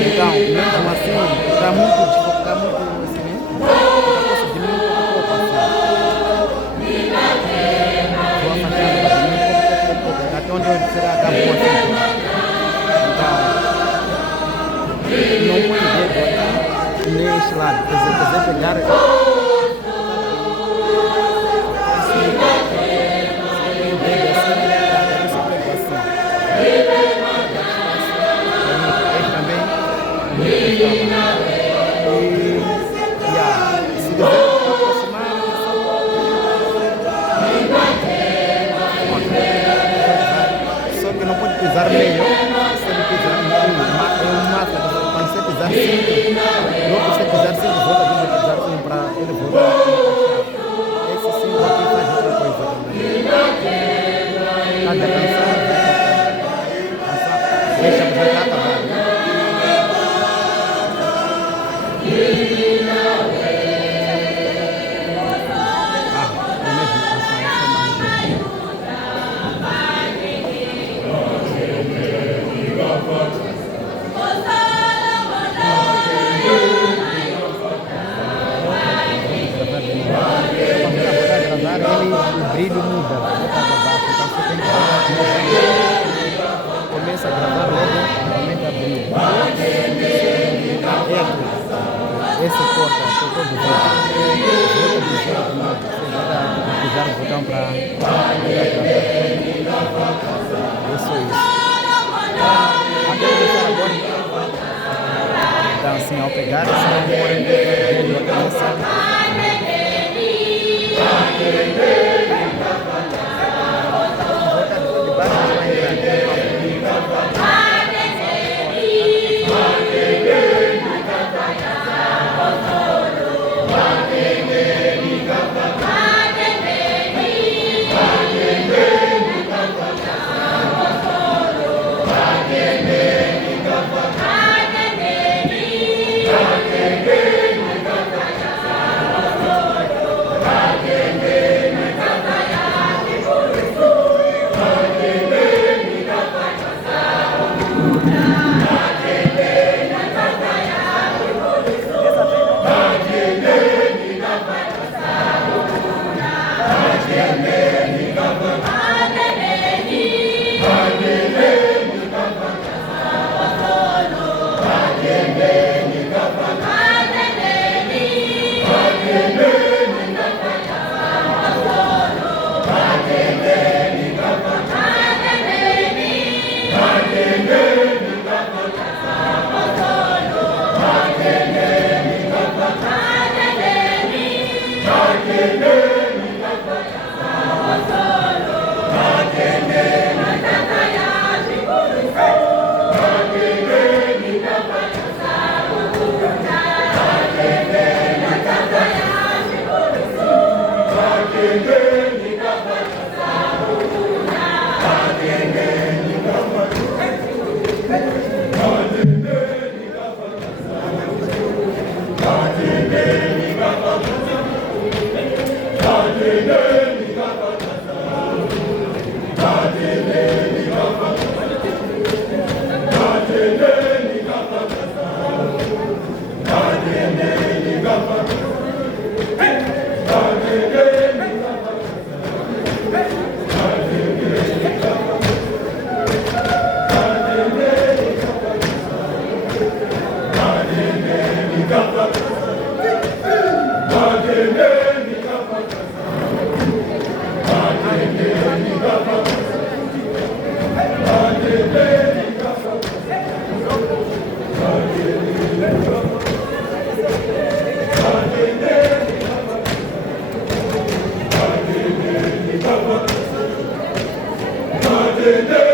Então, mesmo assim, está muito desfocado, muito assim, né? Posso diminuir um pouco, vou afastando para diminuir um pouco, até onde eu será acabou assim. Então, não põe dedo neste lado, quer dizer, pegar. Só que não pode pisar meio, se ele pisar um mata, quando você pisar 5, logo você pisar 5, volta a pisar 1 para ele voltar. Esse 5 aqui faz outra coisa também. Cada cansado, deixa a pessoa acabar, né? O brilho muda, então você tem que começa a gravar logo, aumenta o brilho. Esse corta, todo o você vai usar o botão para isso. Então assim, ao pegar, você não pode começar. Amen.